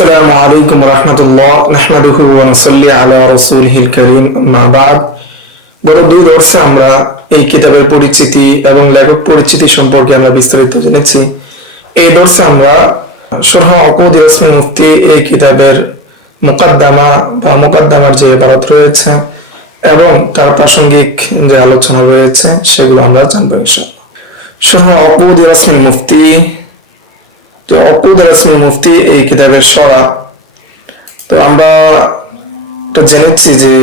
আসসালামু আলাইকুম রহমতুল্লাহ নাহমাদুহু ওয়া নুসাল্লি আলা রাসূলিহিল কারীম আম্মা বা'দ। গত দুই দর্শে আমরা এই কিতাবের পরিচিতি এবং লেখক পরিচিতি সম্পর্কে আমরা বিস্তারিত জেনেছি। এই দর্শে আমরা শরহ উকুদ রাসমিল মুফতি এই কিতাবের মুকাদ্দামার যে ইবারত রয়েছে এবং তার প্রাসঙ্গিক যে আলোচনা রয়েছে সেগুলো আমরা জানবো ইনশাআল্লাহ। শরহ উকুদ রাসমিল মুফতি, তো উকুদ রাসমিল মুফতি এই কিতাবের সরা। তো আমরা তো জেনেছি যে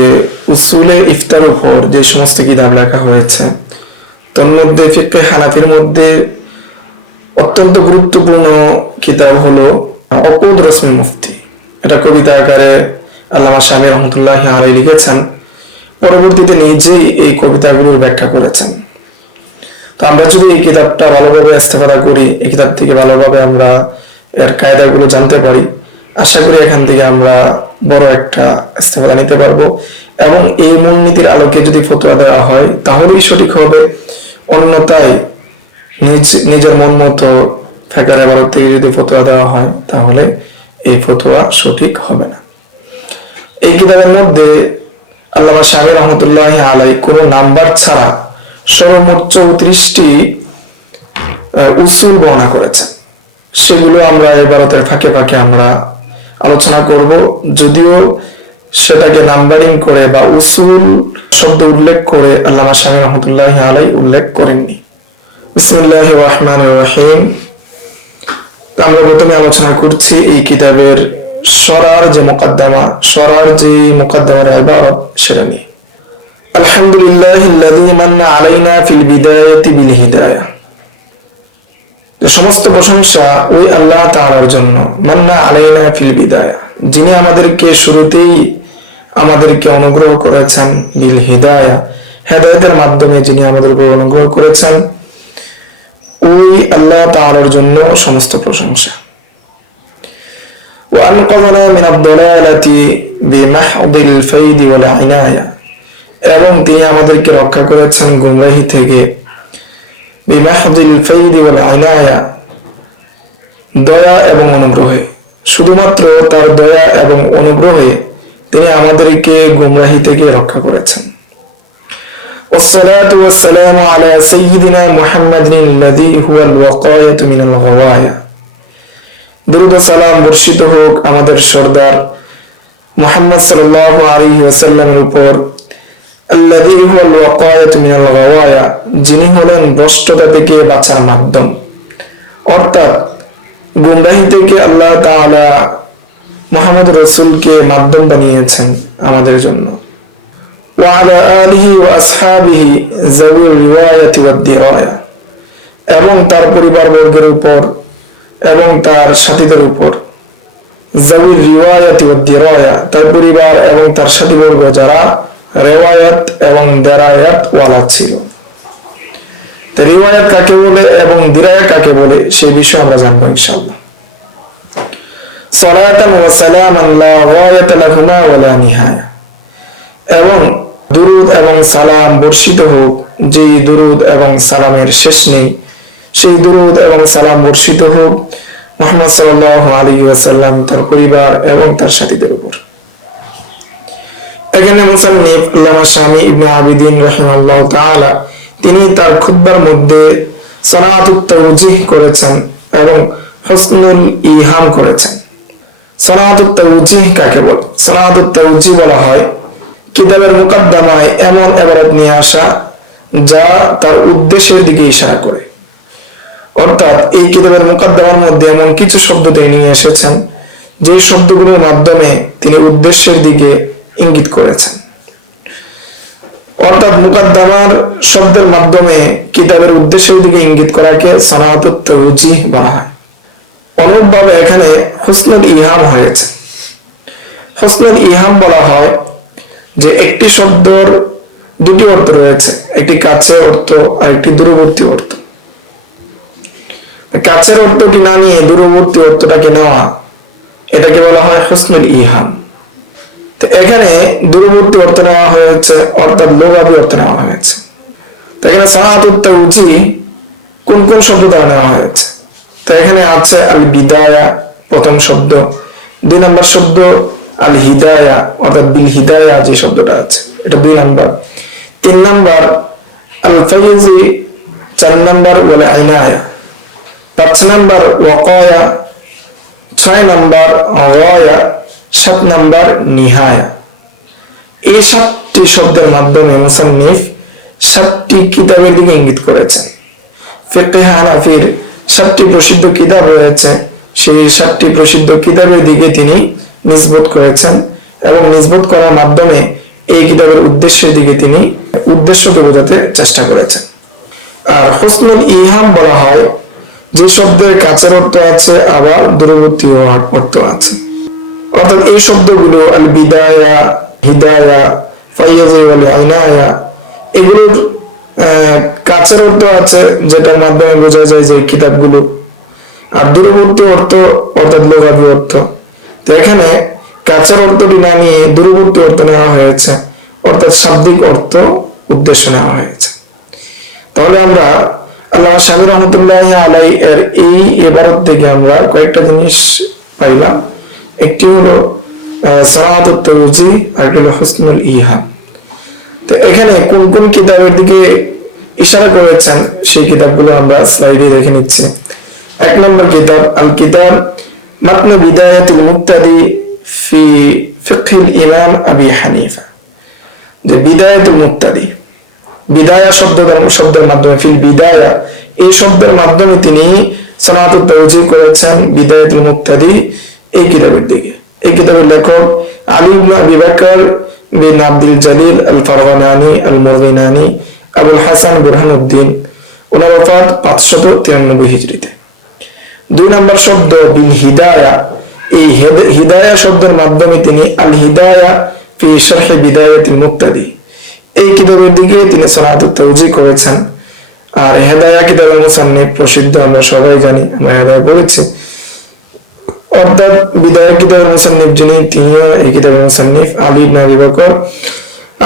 উসুলে ইফতার উপর যে সমস্ত কিতাব লেখা হয়েছে তার মধ্যে ফিকহে হানাফির মধ্যে অত্যন্ত গুরুত্বপূর্ণ কিতাব হলো উকুদ রাসমিল মুফতি। এটা কবিতা আকারে আল্লামা শামী রহমতুল্লাহি আলাইহি লিখেছেন, পরবর্তীতে নিজেই এই কবিতাগুলোর ব্যাখ্যা করেছেন। তো আমরা যদি এই কিতাবটা ভালোভাবে ইস্তেফাদা করি, এই কিতাব থেকে ভালোভাবে আমরা এর কায়দাগুলো জানতে পারি, আশা করি এখান থেকে আমরা বড় একটা ইস্তেফাদা নিতে পারবো এবং এই মূলনীতির আলোকে যদি ফতোয়া দেওয়া হয় তাহলেই সঠিক হবে। অন্যথায় নিজের মন মতো ফিকহের ইবারত থেকে যদি ফতোয়া দেওয়া হয় তাহলে এই ফতোয়া সঠিক হবে না। এই কিতাবের মধ্যে আল্লামা শামী রহমতুল্লাহি আলাইহি কোনো নাম্বার ছাড়া সর্বমোট 34টি উসুল বর্ণনা করেছেন। সেগুলো আমরা ইবারতের ফাঁকে ফাঁকে আমরা আলোচনা করব, যদিও সেটাকে নাম্বারিং করে বা উসুল শব্দ উল্লেখ করে আল্লামা শামী রহমতুল্লাহি আলাইহি উল্লেখ করেননি। বিসমিল্লাহির রহমানির রহিম। আমরা প্রথমে আলোচনা করছি এই কিতাবের সরার যে মুকাদ্দামার ইবারত সেটা নিয়ে। আলহামদুলিল্লাহিল্লাযী মান্না আলাইনা ফিল বিদায়াতি বিল হিদায়াহ। সমস্ত প্রশংসা ওই আল্লাহ তাআলার জন্য, মান্না আলাইনা ফিল বিদায়াহ, যিনি আমাদেরকে শুরুতেই আমাদেরকে অনুগ্রহ করেছেন, বিল হিদায়াহ, হেদায়েতের মাধ্যমে যিনি আমাদের উপর অনুগ্রহ করেছেন, ওই আল্লাহ তাআলার জন্য সমস্ত প্রশংসা। ওয়া আনকাযানা মিনাদ দালালাতি বিমাহদিল ফাইদি ওয়াল ইনায়া, এবং তিনি আমাদেরকে রক্ষা করেছেন গুমরাহি থেকে, বিমাহদিল ফাইদি ওয়াল ইনায়া, দয়া এবং অনুগ্রহে, শুধুমাত্র তার দয়া এবং অনুগ্রহে তিনি আমাদেরকে গুমরাহি থেকে রক্ষা করেছেন। والصلاة والسلام على سيدنا محمد الذي هو الوقاية من الغوايا। দুরূদ ও সালাম বর্ষিত হোক আমাদের সরদার মুহাম্মদ সাল্লাল্লাহু আলাইহি ওয়াসাল্লামের উপর, আল্লাযী হুয়া আল-ওয়াকায়াতু মিনাল গাওয়ায়া, যিনি হলেন ভ্রষ্টতা থেকে বাঁচার মাধ্যম। অর্থাৎ গুমরাহি থেকে আল্লাহ তাআলা মুহাম্মদ রাসূলকে মাধ্যম বানিয়েছেন আমাদের জন্য। ওয়া আলা আলিহি ওয়া আসহাবিহি যাওয়ির রিওয়ায়াতি ওয়াদ দিরায়া, এবং তার পরিবারবর্গের উপর এবং তার সাথীদের উপর, যাওয়ির রিওয়ায়াতি ওয়াদ দিরায়া, তার পরিবার এবং তার সাথীবর্গ যারা রিওয়ায়াত এবং দিরায়াত ওয়ালা ছিল। তো রিওয়ায়াত কাকে বলে এবং দিরায়া কাকে বলে সেই বিষয়ে আমরা জানবো ইনশাআল্লাহ। সালাতান ওয়া সালামান লা গায়াতা লাহুমা ওয়া লা নিহায়া, এবং দুরূদ এবং সালাম বর্ষিত হোক, যেই দুরূদ এবং সালামের শেষ নেই, সেই দুরূদ এবং সালাম বর্ষিত হোক মুহাম্মদ সাল্লাল্লাহু আলাইহি ওয়াসাল্লাম, তার পরিবার এবং তার সাথীদের উপর। এখানে মুসান্নিফ আল্লামা শামী ইবনে আবিদিন রাহিমাহুল্লাহ তাআলা তিনি তার খুতবার মধ্যে সালাতুত তাওজীহ করেছেন এবং হুসনুল ইহাম করেছেন। সালাতুত তাওজীহ কাকে বলে? সালাতুত তাওজীহ বলা হয় কিতাবের মুকাদ্দামায় এমন ইবারত নিয়ে আসা যা তার উদ্দেশ্যের দিকে ইশারা করে। অর্থাৎ এই কিতাবের মুকাদ্দামার মধ্যে এমন কিছু শব্দ তিনি নিয়ে এসেছেন যে শব্দগুলোর মাধ্যমে তিনি উদ্দেশ্যের দিকে ইঙ্গিত করেছেন। অর্থাৎ মুকাদ্দামার শব্দের মাধ্যমে কিতাবের উদ্দেশ্যের দিকে ইঙ্গিত করাকে সালাতুত তাওজীহ বলা হয়। অনুরূপভাবে এখানে হুসনুল ইহাম হয়েছে। হুসনুল ইহাম বলা হয় যে একটি শব্দের দুটি অর্থ রয়েছে, একটি কাছের অর্থ আর একটি দূরবর্তী অর্থ। কাছের অর্থটি না নিয়ে দূরবর্তী অর্থটাকে নেওয়া, এটাকে বলা হয় হুসনুল ইহাম। তো এখানে দূরবর্তী অর্থ নেওয়া হয়েছে, অর্থাৎ লুগাবি অর্থ নেওয়া হয়েছে। তো এখানে সালাতুত তাওজীহ কোন কোন শব্দ দ্বারা নেওয়া হয়েছে? তো এখানে আছে আল বিদায়া প্রথম শব্দ, দুই নাম্বার শব্দ আল হিদায়া, অর্থাৎ বিল হিদায়া যে শব্দটা আছে, এটা 2 নাম্বার। 3 নাম্বার আল ফাইজি, 4 নাম্বার ওয়াল ইনায়া, 5 নাম্বার ওয়াকায়া, 6 নাম্বার গায়া, 7 নাম্বার নিহায়া। এই 7টি শব্দের মাধ্যমে মুসান্নিফ 7টি কিতাবের দিকে ইঙ্গিত করেছেন। ফিকহে হানাফির 7টি প্রসিদ্ধ কিতাব রয়েছে, সেই 7টি প্রসিদ্ধ কিতাবের দিকে তিনি নিসবত করেছেন এবং নিসবত করার মাধ্যমে এই কিতাবের উদ্দেশ্যের দিকে তিনি উদ্দেশ্যকে বোঝাতে চেষ্টা করেছেন। আর হুসনুল ইহাম বলা হয় যে শব্দের কাছের অর্থ আছে আবার দূরবর্তী অর্থ আছে, অর্থাৎ এই শব্দগুলো আল বিদায়া, হিদায়া, ফাইজ ওয়াল ইনায়া, এগুলোর কাছের অর্থ আছে যেটার মাধ্যমে বোঝা যায় যে কিতাবগুলো, আর দূরবর্তী অর্থ অর্থাৎ লগাবি অর্থ। তো এখানে কাছের অর্থটি না নিয়ে দূরবর্তী অর্থ নেওয়া হয়েছে, অর্থাৎ শাব্দিক অর্থ উদ্দেশ্য নেওয়া হয়েছে। তাহলে আমরা আল্লামা শামী রহমতুল্লাহি আলাইহি এর এই ইবারত থেকে আমরা কয়েকটা জিনিস পাইলাম। একটি হলো সারাহাতুত তাওজি, আর একটি হলো হুসনুল ইহাম। তো এখানে কোন কোন কিতাবের দিকে ইশারা করেছেন সেই কিতাবগুলো আমরা স্লাইডে দেখে নিচ্ছি। 1 নম্বর কিতাব আল কিতাব মাতন বিদায়াতুল মুক্তাদি ফি ফিকহিল ইমাম আবি হানিফা। যে বিদায়াতুল মুক্তাদি, বিদায়া শব্দের মাধ্যমে, ফিল বিদায়া এই শব্দের মাধ্যমে তিনি সালাতুত তাওজি করেছেন বিদায়াতুল মুক্তাদি এই কিতাবের দিকে। এই কিতাবের লেখক আলী ইবনে আবি বকর বিন আব্দুল জলিল আল ফারগানানি আল মুগিনানি আবুল হাসান বুরহানুদ্দিন, ওনার ওফাত 593 হিজরিতে। 2 নম্বর শব্দ বিল হিদায়া, এই হিদায়া শব্দের মাধ্যমে তিনি আল হিদায়া ফি শারহ বিদায়াতুল মুক্তাদি এই কিতাবের দিকে তিনি সালাতুত তাওজি করেছেন। আর হিদায়া কিতাবের মুসান্নিফ প্রসিদ্ধ, আমরা সবাই জানি, আমরা হিদায়া পড়েছি, অর্থাৎ বিদায়া কিতাবের মুসান্নিফ যিনি, তিনিও এই কিতাবের মুসান্নিফ আলী ইবনে আবি বকর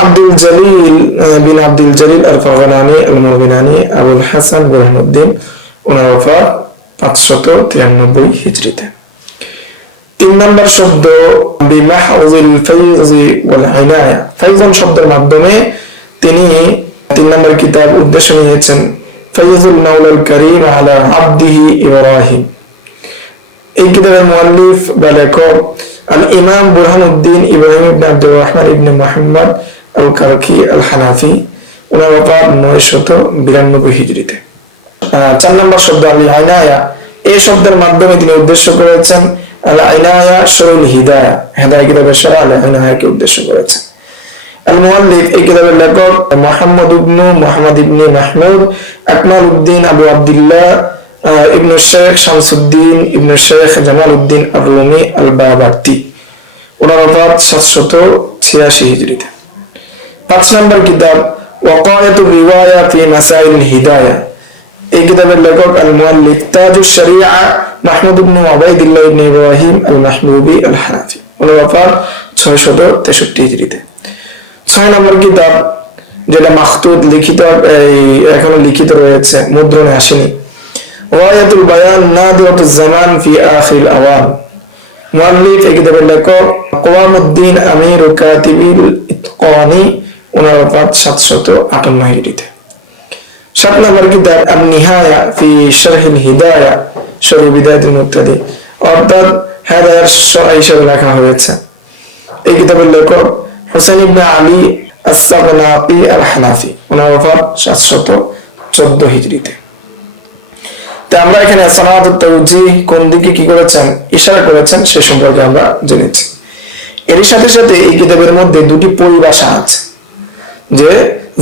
আব্দুল জলিল বিন আব্দুল জলিল আল ফারগানানি আল মুগিনানি আবুল হাসান বুরহানুদ্দিন, ওনার ওফাত 593 হিজরিতে। 3 নম্বর শব্দ বিমাহযিল ফাইজি ওয়াল ইনায়া, ফাইজন শব্দের মাধ্যমে তিনি 3 নম্বর কিতাব উদ্দেশ্য নিয়েছেন ফাইজুল মাওলাল কারীম আলা আবদিহি ইব্রাহিম। এই কিতাবের মুআল্লিফ বা লেখক আল ইমাম বুরহানুদ্দিন ইব্রাহিম ইবনে আব্দুর রহমান ইবনে মুহাম্মদ আল কারকি আল হানাফি, ওনার ওফাত 992 হিজরিতে। 4 নম্বর শব্দ আল ইনায়া, এই শব্দের মাধ্যমে তিনি উদ্দেশ্য করেছেন আল ইনায়া শারহুল হিদায়া, হিদায়া কিতাবের শারহ আল ইনায়াকে উদ্দেশ্য করেছেন। আল মুআল্লিফ এই কিতাবের লেখক মুহাম্মদ ইবনে মাহমুদ আকমাল উদ্দিন আবু আব্দুল্লাহ ইবনে শেখ শামসুদ্দিন ইবনে শেখ জামাল উদ্দিন আর রুমি আল বাবার্তি, ওনার ওফাত 786 হিজরিতে। 5 নম্বর কিতাব ওয়াকায়াতুর রিওয়ায়া ফি মাসাইল হিদায়া, এই কিতাবের লেখক আল মুআল্লিফ তাজুশ শরিয়া মাহমুদ ইবনে উবাইদুল্লাহ ইবনে ইব্রাহিম আল মাহবুবি আল হানাফি, ওনার ওফাত 663 হিজরিতে। 6 নম্বর কিতাব যেটা মাখতুত, লিখিত, এখনো লিখিত রয়েছে, মুদ্রণে আসেনি, ওয়ায়াতুল বায়ান নাদিরাতুজ জামান ফি আখিল আওয়াম, মুআল্লিফ এই কিতাবের লেখক কওয়ামউদ্দিন আমির কাতিবিল ইতকানি, ওনার ওফাত 758 হিজরিতে। 7 নম্বর কিতাব আন নিহায়া ফি শারহিল হিদায়া শারহ বিদায়াতুল মুক্তাদি, অর্থাৎ হিদায়ার শরহ হিসেবে লেখা হয়েছে। এই কিতাবের লেখক হুসাইন ইবনে আলী আস-সাগনাকি আল হানাফি, ওনার ওফাত 714 হিজরিতে। তো আমরা এখানে সালাতুত তাওজি কোন দিকে কি করেছেন, ইশারা করেছেন, সে সম্পর্কে আমরা জেনেছি। এর সাথে সাথে এই কিতাবের মধ্যে 2টি পরিভাষা আছে, যে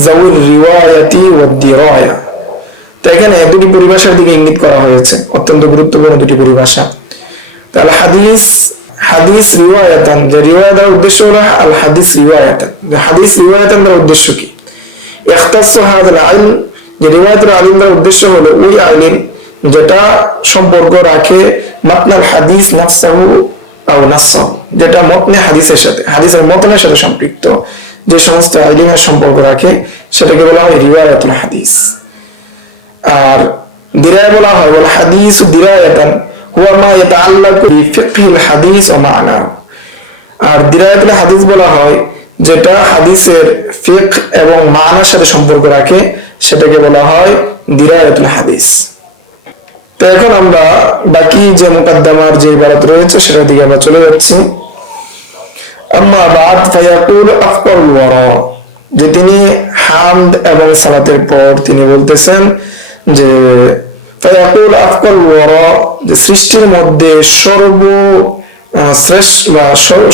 যাউল রিওয়ায়াতি ওয়াদ দিরায়া। তো এখানে 2টি পরিভাষার দিকে ইঙ্গিত করা হয়েছে, অত্যন্ত গুরুত্বপূর্ণ 2টি পরিভাষা। তাহলে হাদিস রিওয়ায়াতান, যে রিওয়ায়াতের উদ্দেশ্য হলো আল হাদিস রিওয়ায়াতান, যে হাদিস রিওয়ায়াতান এর উদ্দেশ্য কি? ইখতাসু হাযাল ইলম, যে রিওয়ায়াতের আলিমের উদ্দেশ্য হলো ওই আলিম যেটা সম্পর্ক রাখে মাতনাল হাদিস নাফসাহু আও নাসসাহু, যেটা মতনে হাদিসের সাথে, হাদিসের মতনের সাথে সম্পৃক্ত যে সমস্ত ইলমের সম্পর্ক রাখে সেটাকে বলা হয় রিওয়ায়াতুল হাদিস। আর দিরায়া বলা হয়, ওয়াল হাদিস দিরায়াতান হুয়া মা ইয়াতাআল্লাকু বিফিকহিল হাদিস ওয়া মা'না। আর দিরায়াতুল হাদিস বলা হয় যেটা হাদিসের ফিকহ এবং মা'নার সাথে সম্পর্ক রাখে, সেটাকে বলা হয় দিরায়াতুল হাদিস। তো এখন আমরা বাকি যে মুকাদ্দামার যে ইবারত রয়েছে সেটার দিকে আমরা চলে যাচ্ছি। আম্মা বা'দ ফায়াকুল আফকারুল ওয়ারা, যে তিনি হামদ এবং সালাতের পর তিনি বলতেছেন যে ফায়াকুল আফকারুল ওয়ারা, যে সৃষ্টির মধ্যে শ্রেষ্ঠ বা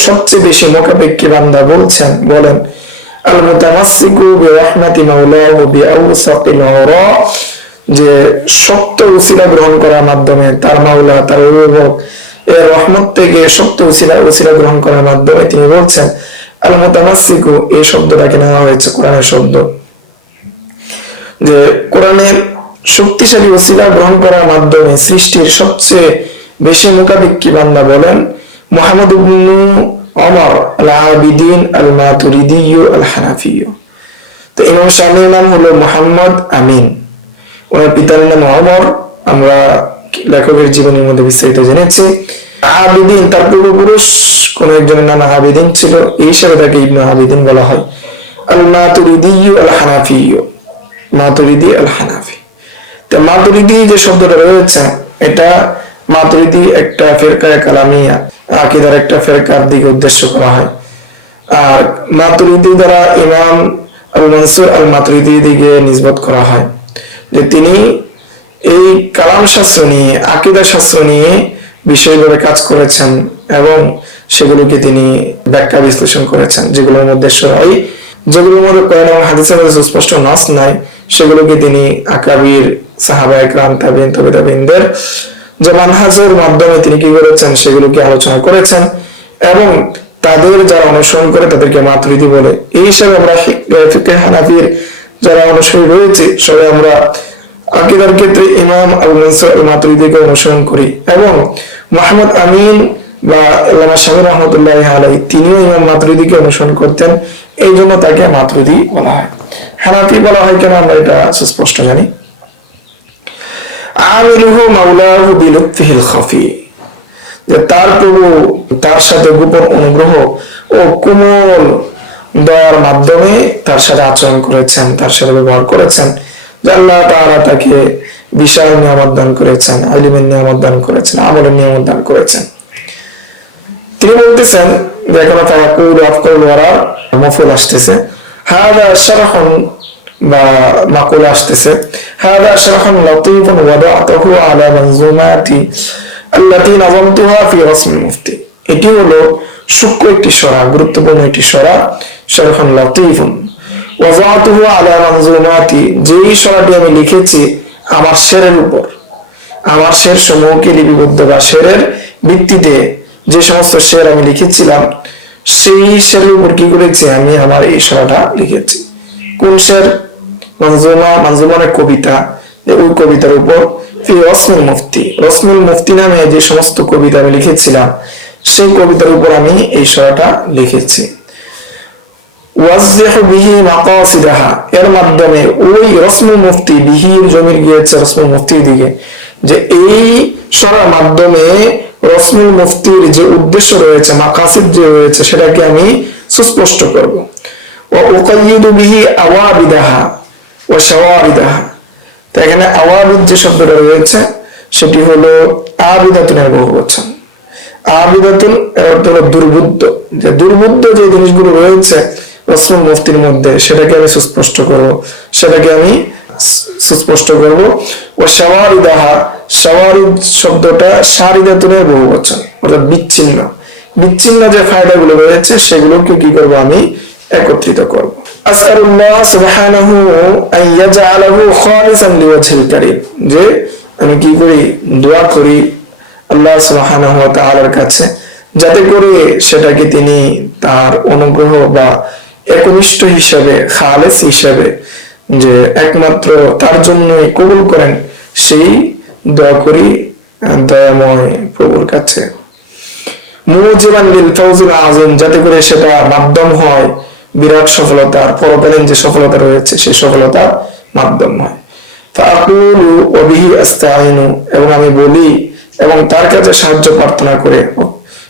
সবচেয়ে বেশি মোকাবেক্ষী বান্দা বলেন আল মুতামাসসিকু বিরাহমাতি মাওলাহু বিআওসাকিল ওয়ারা, যে শক্ত উসিলা গ্রহণ করার মাধ্যমে তার মাওলা তার অভিভাবক এর রহমত থেকে শক্ত উসিলা গ্রহণ করার মাধ্যমে তিনি বলছেন আল মুতামাসসিকু, এই শব্দটাকে নেওয়া হয়েছে কোরআনের শব্দ, যে কোরআনের শক্তিশালী উসিলা গ্রহণ করার মাধ্যমে সৃষ্টির সবচেয়ে বেশি মুকাবিক্কি বান্দা বলেন মুহাম্মদ ইবনে ওমর আল আবিদিন আল মাতুরিদি আল হানাফি। তো ইমাম শামির নাম হলো মুহাম্মদ আমিন, ওনার পিতার নাম ওমর, আমরা লেখকের জীবনের মধ্যে বিস্তারিত জেনেছি। আবিদিন তার পূর্বপুরুষ কোন একজনের নাম আবিদিন ছিল, এই হিসাবে তাকে ইবনে আবিদিন বলা হয়। আল মাতুরিদি আল হানাফি, মাতুরিদি আল হানাফি। তো মাতুরিদি যে শব্দটা রয়েছে, এটা মাতুরিদি একটা ফিরকায়ে কালামিয়া আকীদার একটা ফিরকার দিকে উদ্দেশ্য করা হয়। আর মাতুরিদি দ্বারা ইমাম আবু মনসুর আল মাতুরিদি দিকে নিসবত করা হয়, যে তিনি এই কালাম শাস্ত্র নিয়ে আকীদা শাস্ত্র নিয়ে বিশেষভাবে কাজ করেছেন এবং সেগুলোকে তিনি ব্যাখ্যা বিশ্লেষণ করেছেন, যেগুলোর মধ্যে যেগুলোর মধ্যে কোরআন এবং হাদিসের মধ্যে সুস্পষ্ট নাস নাই, সেগুলোকে তিনি আকাবির সাহাবা ইকরাম তাবিঈন তবে তাবিঈনদের যে মানহাজের মাধ্যমে তিনি কি করেছেন সেগুলোকে আলোচনা করেছেন এবং তাদের যারা অনুসরণ করে তাদেরকে মাতুরিদি বলে। এই হিসাবে আমরা ফিকহে হানাফির যারা অনুসারী রয়েছে সবাই আমরা আকীদার ক্ষেত্রে ইমাম আবু মনসুর আল মাতুরিদিকে অনুসরণ করি এবং মুহাম্মদ আমিন বা আল্লামা শামী রাহমাতুল্লাহি আলাইহি তিনিও ইমাম মাতুরিদিকে অনুসরণ করতেন, এই জন্য তাকে মাতুরিদি বলা হয়। হানাফি বলা হয় কেন আমরা এটা সুস্পষ্ট জানি। আমিলুহু মাওলাহু বিলুতফিহিল খাফি, যে তার প্রভু তার সাথে গোপন অনুগ্রহ ও কোমল দয়ার মাধ্যমে তার সাথে আচরণ করেছেন, তার সাথে ব্যবহার করেছেন, যে আল্লাহ তাআলা তাকে বিশাল নিয়ামত দান করেছেন, ইলমের নিয়ামত দান করেছেন, আমলের নিয়ামত দান করেছেন। তিনি বলতেছেন যে এখানে ফায়াকুল আফকারুল ওয়ারা মফউল আসতেছে, হাদা শারহুন বা মাকুল আসতেছে, হাদা শারহুন লতীফুন ওয়াদাতুহু আলা মানজুমাতি আল্লাতী নাযামতুহা ফি রাসমিল মুফতি। এটি হলো সূক্ষ্ম একটি সরা, গুরুত্বপূর্ণ একটি সরা, শারহুন লতীফুন ওয়াদাতুহু আলা মানজুমাতি, যেই সরাটি আমি লিখেছি আমার শেরের উপর, আমার শের সমূহকে লিপিবদ্ধ বা শেরের ভিত্তিতে যে সমস্ত শের আমি লিখেছিলাম সেই শেরের উপর কি করেছি আমি আমার এই সরাটা লিখেছি। কোন শের? মানজুমা, মানজুমানের কবিতা, ওই কবিতার উপর ফি রাসমিল মুফতি, রাসমিল মুফতি নামে যে সমস্ত কবিতা আমি লিখেছিলাম সেই কবিতার উপর আমি এই সরাটা লিখেছি। ওয়াজজিহু বিহি মাকাসিদাহা, এর মাধ্যমে ওই রাসমিল মুফতি, বিহির জমির গিয়েছে রাসমিল মুফতির দিকে, যে এই সরার মাধ্যমে রাসমিল মুফতির যে উদ্দেশ্য রয়েছে, মাকাসিদ যে রয়েছে সেটাকে আমি সুস্পষ্ট করব। ওয়া উকাইয়িদু বিহি আওয়াবিদাহা ওয়া শাওয়ারিদাহা, তো এখানে আওয়াবিদ যে শব্দটা রয়েছে সেটি হলো আবিদাতুনের বহুবচন। আবিদাতুন এর অর্থ হলো দুর্বুদ্ধ, যে দুর্বুদ্ধ যে জিনিসগুলো রয়েছে রাসূল মুফতির মধ্যে সেটাকে আমি সুস্পষ্ট করব, সেটাকে আমি সুস্পষ্ট করব। ও শাওয়ারিদাহা, শাওয়ারিদ শব্দটা শারিদাতুনের বহুবচন, অর্থাৎ বিচ্ছিন্ন, বিচ্ছিন্ন যে ফায়দাগুলো রয়েছে সেগুলোকে কি করব আমি একত্রিত করব। আসআলুল্লাহ সুবহানাহু আন ইয়াজআলাহু খালিসান লিওয়াজহিল কারীম, যে আমি কি করি দোয়া করি আল্লাহ সুবহানাহু ওয়া তাআলার কাছে যাতে করে সেটাকে তিনি তার অনুগ্রহ বা একনিষ্ঠ হিসাবে, খালেস হিসাবে, যে একমাত্র তার জন্যই কবুল করেন, সেই দোয়া করি দয়াময় প্রভুর কাছে। মুজিবান লিল ফাউজিল আযীম, যাতে করে সেটা মাধ্যম হয় বিরাট সফলতার, পরকালীন যে সফলতা রয়েছে সেই সফলতার মাধ্যম হয়। ফাআকুলু ওয়া বিহি আস্তাঈনু, এবং আমি বলি এবং তার কাছে সাহায্য প্রার্থনা করে,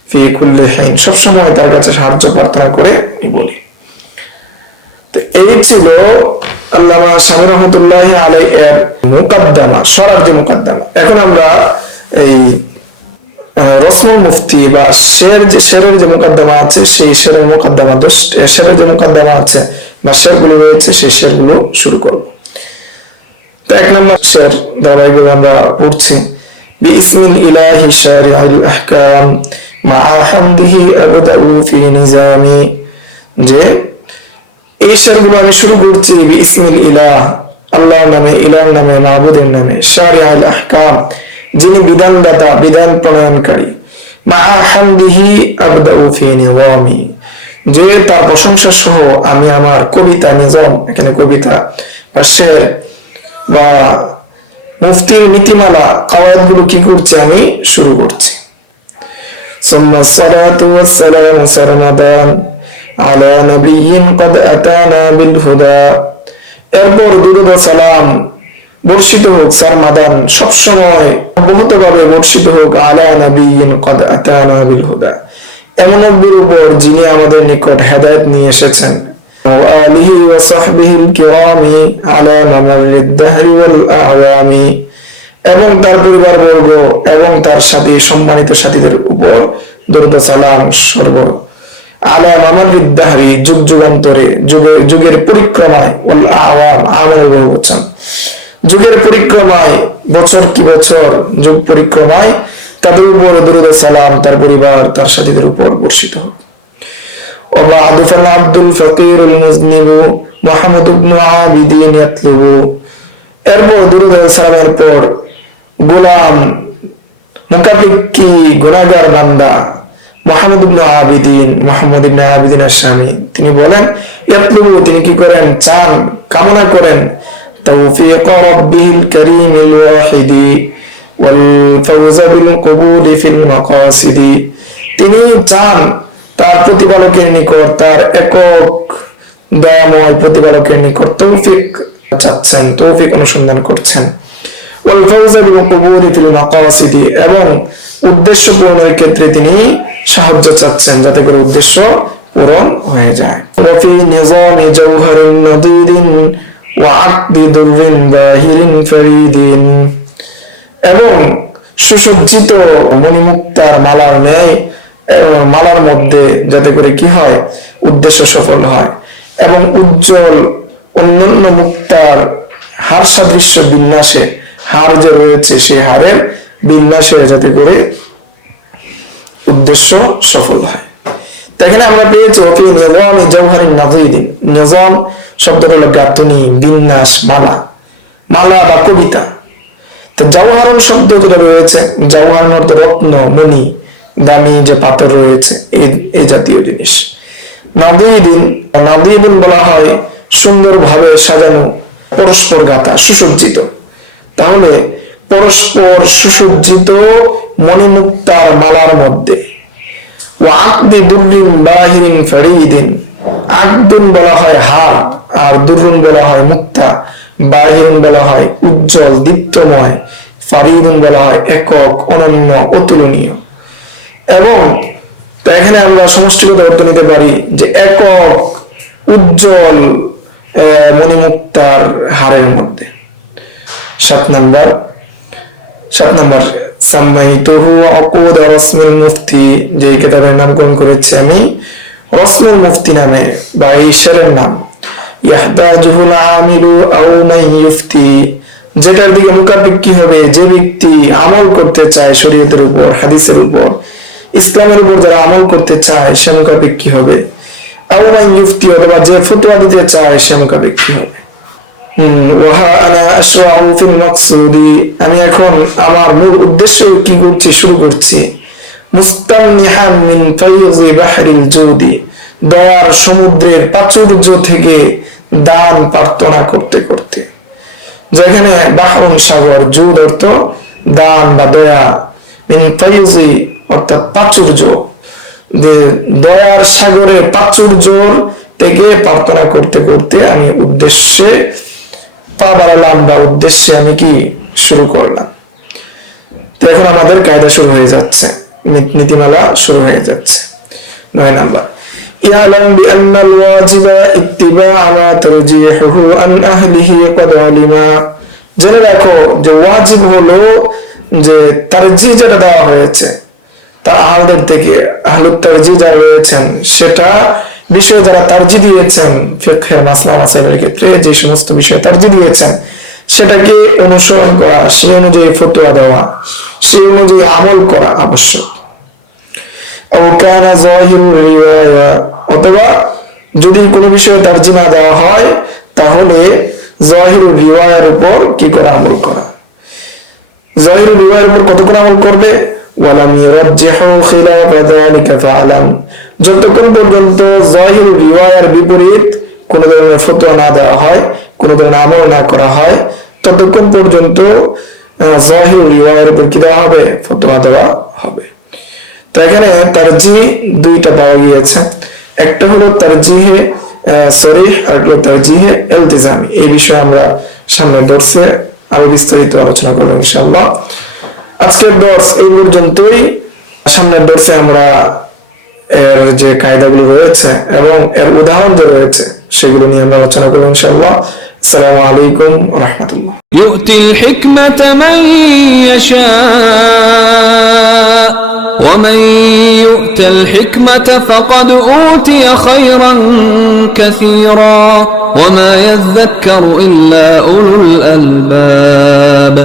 ফি কুল্লি হিন, সবসময় তার কাছে সাহায্য প্রার্থনা করে আমি বলি। তো এই ছিল আল্লামা শামী রহমাতুল্লাহি আলাইহি এর মুকাদ্দামা, সরার যে মুকাদ্দামা। এখন আমরা এই রসমুল মুফতি বা শেরের যে মুকাদ্দামা আছে, সেই শেরের মুকাদ্দামা শেরের যে মুকাদ্দামা আছে বা শেরগুলো রয়েছে, সেই শেরগুলো শুরু করব। তো এক নম্বর শের ধারাবাহিকভাবে আমরা পড়ছি, বিইসমিল ইলাহি শারিউল আহকাম মা হামদিহি আবদাউ ফি নিজামি, যে এই শেরগুলো আমি শুরু করছি বিইসমিল ইলাহ, আল্লাহর নামে, ইলাহর নামে, মাবুদের নামে, শারিউল আহকাম, যিনি বিধানদাতা, বিধান প্রণয়নকারী, মা হামদিহি আবদাউ ফি নিজামি, যে তার প্রশংসা সহ আমি আমার কবিতা, নিজাম এখানে কবিতা বা শের বা মুফতির নীতিমালা, কাওয়ায়েদ গুলো কি করছে, আমি শুরু করছি। সুম্মা সালাতু ওয়াস সালামু সারমাদান আলা নাবিয়্যিন ক্বাদ আতানা বিল হুদা, এরপর দুরূদ ও সালাম বর্ষিত হোক, সারমাদান সবসময় বহুতভাবে বর্ষিত হোক, আলা নাবিয়্যিন ক্বাদ আতানা বিল হুদা, এমন নবীর উপর যিনি আমাদের নিকট হেদায়েত নিয়ে এসেছেন, ওয়া আলিহি ওয়া সাহবিহিল কিরামি আলা মামারিদ দাহরি ওয়াল আওয়ামি, এবং তার পরিবারবর্গ এবং তার সাথে সম্মানিত সাথীদের উপর দরুদ ও সালাম সর্ব, আলা মামারিদ দাহরি যুগ যুগান্তরে, যুগের পরিক্রমায়, ওয়াল আওয়াম আমাদের বহুবচন, যুগের পরিক্রমায়, বছর কি বছর, যুগ পরিক্রমায় তাদের উপর দরুদ ও সালাম, তার পরিবার, তার সাথীদের উপর বর্ষিত হোক। وبعد فالعبد الفقير المذنب محمد بن عابدين يطلب, এরপর দুরূদ ও সালামের পর গোলাম মুকাফিকি গুনাহগার বান্দা মুহাম্মদ ইবনে আবিদিন, মুহাম্মদ ইবনে আবিদিন আশ-শামী, তিনি বলেন, ইয়াতলুবু, তিনি কি করেন, চান, কামনা করেন, তাওফীক রাব্বিল কারীমিল ওয়াহিদি ওয়াল ফাওজ বিল কবুল ফিল মাকাসিদি, তিনি চান তার প্রতিপালকের নিকট, তার একক দয়াময় প্রতিপালকের নিকট তৌফিক চাচ্ছেন, তৌফিক অনুসন্ধান করছেন, ওয়াল ফাওজা বিল কবুলি ফিল মাকাসিদি, এবং উদ্দেশ্য পূরণের ক্ষেত্রে তিনি সাহায্য চাচ্ছেন, যাতে করে উদ্দেশ্য পূরণ হয়ে যায়। ওয়া ফি নিজামি জাওহারিন নাদীদিন ওয়া আকদি দুররিন বাহিরিন ফরিদিন, এবং সুসজ্জিত মণিমুক্তার মালার ন্যায়, মালার মধ্যে যাতে করে কি হয়, উদ্দেশ্য সফল হয়, এবং উজ্জ্বল অন্যান্য মুক্তার হার সাদৃশ্য বিন্যাসে, হার যে রয়েছে সেই হারের বিন্যাসে যাতে করে উদ্দেশ্য সফল হয়। এখানে আমরা পেয়েছি ওকে নিজাম জাওহারিন নাযীদিন, নিজাম শব্দটা হলো গাঁথনি, বিন্যাস, মালা, মালা বা কবিতা। তো জাওহারন শব্দ যেটা রয়েছে, জাওহারন অর্থ রত্ন, মণি, দামি যে পাথর রয়েছে, এই জাতীয় জিনিস। নাদীদিন, নাদীদিন বলা হয় সুন্দরভাবে সাজানো, পরস্পর গাঁথা, সুসজ্জিত। তাহলে পরস্পর সুসজ্জিত মণিমুক্তার মালার মধ্যে, ওয়া আকদি দুররিন বাহিরিন ফরিদিন, আকদুন বলা হয় হার, আর দুররুন বলা হয় মুক্তা, বাহিরিন বলা হয় উজ্জ্বল, দীপ্তময়, ফরিদিন বলা হয় একক, অনন্য, অতুলনীয়। এবং তো এখানে আমরা সমষ্টিগত অর্থ নিতে পারি যে একক, উজ্জ্বল মণিমুক্তার হারের মধ্যে। 7 নম্বর সাম্মাইতুহু আকুদ রসমুল মুফতি, যে কিতাবের নামকরণ করেছি আমি রসমুল মুফতি নামে, বা এই শেরের নাম। ইয়াহতাজুহুল আমিলু আও মান ইফতি, যেটার দিকে মুকাফিক কি হবে, যে ব্যক্তি আমল করতে চায় শরীয়তের উপর, হাদিসের উপর, ইসলামের উপর যারা আমল করতে চায় সে মুকাফিক কি হবে, আও মান ইফতি, অথবা যে ফতোয়া দিতে চায় সে মুকাফিক কি হবে। আমি এখন আমার মূল উদ্দেশ্য কি করছি, শুরু করছি। মুস্তামনিহান মিন ফায়জি বাহরিল জুদি, দয়ার সমুদ্রের প্রাচুর্য থেকে দান প্রার্থনা করতে করতে। যেখানে বাহরুন সাগর, জুদ অর্থ দান বা দয়া, মিন ফায়জি অর্থাৎ প্রাচুর্য, দয়ার সাগরের প্রাচুর্য থেকে প্রার্থনা করতে করতে আমি উদ্দেশ্যে পা বাড়ালাম, বা উদ্দেশ্যে আমি কি শুরু করলাম। এখন আমাদের কায়দা শুরু হয়ে যাচ্ছে, নীতিমালা শুরু হয়ে যাচ্ছে। 9 নাম্বার, ইয়ালাম বিআন্নাল ওয়াজিবা ইত্তিবা' মা তারজিহুহু আন আহলিহি ক্বাদ আলিমা। জেনে রাখো যে ওয়াজিব হলো যে তারজিহ যেটা দেওয়া হয়েছে তা আহলদের থেকে, আহলুত তারজিহ যারা রয়েছেন সেটা বিষয়ে যারা তারজিহ দিয়েছেন ফিকহের মাসলা মাসাইলের ক্ষেত্রে যে সমস্ত বিষয়ে তারজিহ দিয়েছেন সেটাকে অনুসরণ করা, সেই অনুযায়ী ফতোয়া দেওয়া, সেই অনুযায়ী আমল করা আবশ্যক। অথবা যদি কোনো বিষয়ে তারজিহ না দেওয়া হয় তাহলে যাহিরুর রিওয়ায়ার উপর কি করা, আমল করা। যাহিরুর রিওয়ায়ার উপর কতক্ষণ আমল করবে? ওয়ালাম ইউরাজ্জিহু খিলাফ যালিকা ফাআলাম। যতক্ষণ পর্যন্ত যাহিরুর রিওয়ায়ার বিপরীত কোন ধরনের ফতোয়া না দেওয়া হয়, কোন ধরনের আমল না করা হয়, ততক্ষণ পর্যন্ত যাহিরুর রিওয়ায়ার উপর কি দেওয়া হবে, ফতোয়া দেওয়া হবে। তো এখানে তারজিহ দুইটা পাওয়া গিয়েছে, একটা হলো তারজিহে সরিহ আর একটা হলো তারজিহে ইলতিজামি। এই বিষয়ে আমরা সামনের দর্সে আরো বিস্তারিত আলোচনা করব ইনশাআল্লাহ। আজকের দর্স এই পর্যন্তই। সামনের দর্সে আমরা এর যে কায়দাগুলো রয়েছে এবং এর উদাহরণ যে রয়েছে সেগুলো নিয়ে আমরা আলোচনা করব ইনশাআল্লাহ। আসসালামু আলাইকুম ওয়া রাহমাতুল্লাহ। ইউতিল হিকমাতা মান ইয়াশা ومن يؤت الحكمة فقد أوتي خيرا كثيرا وما يذكر إلا أولو الألباب.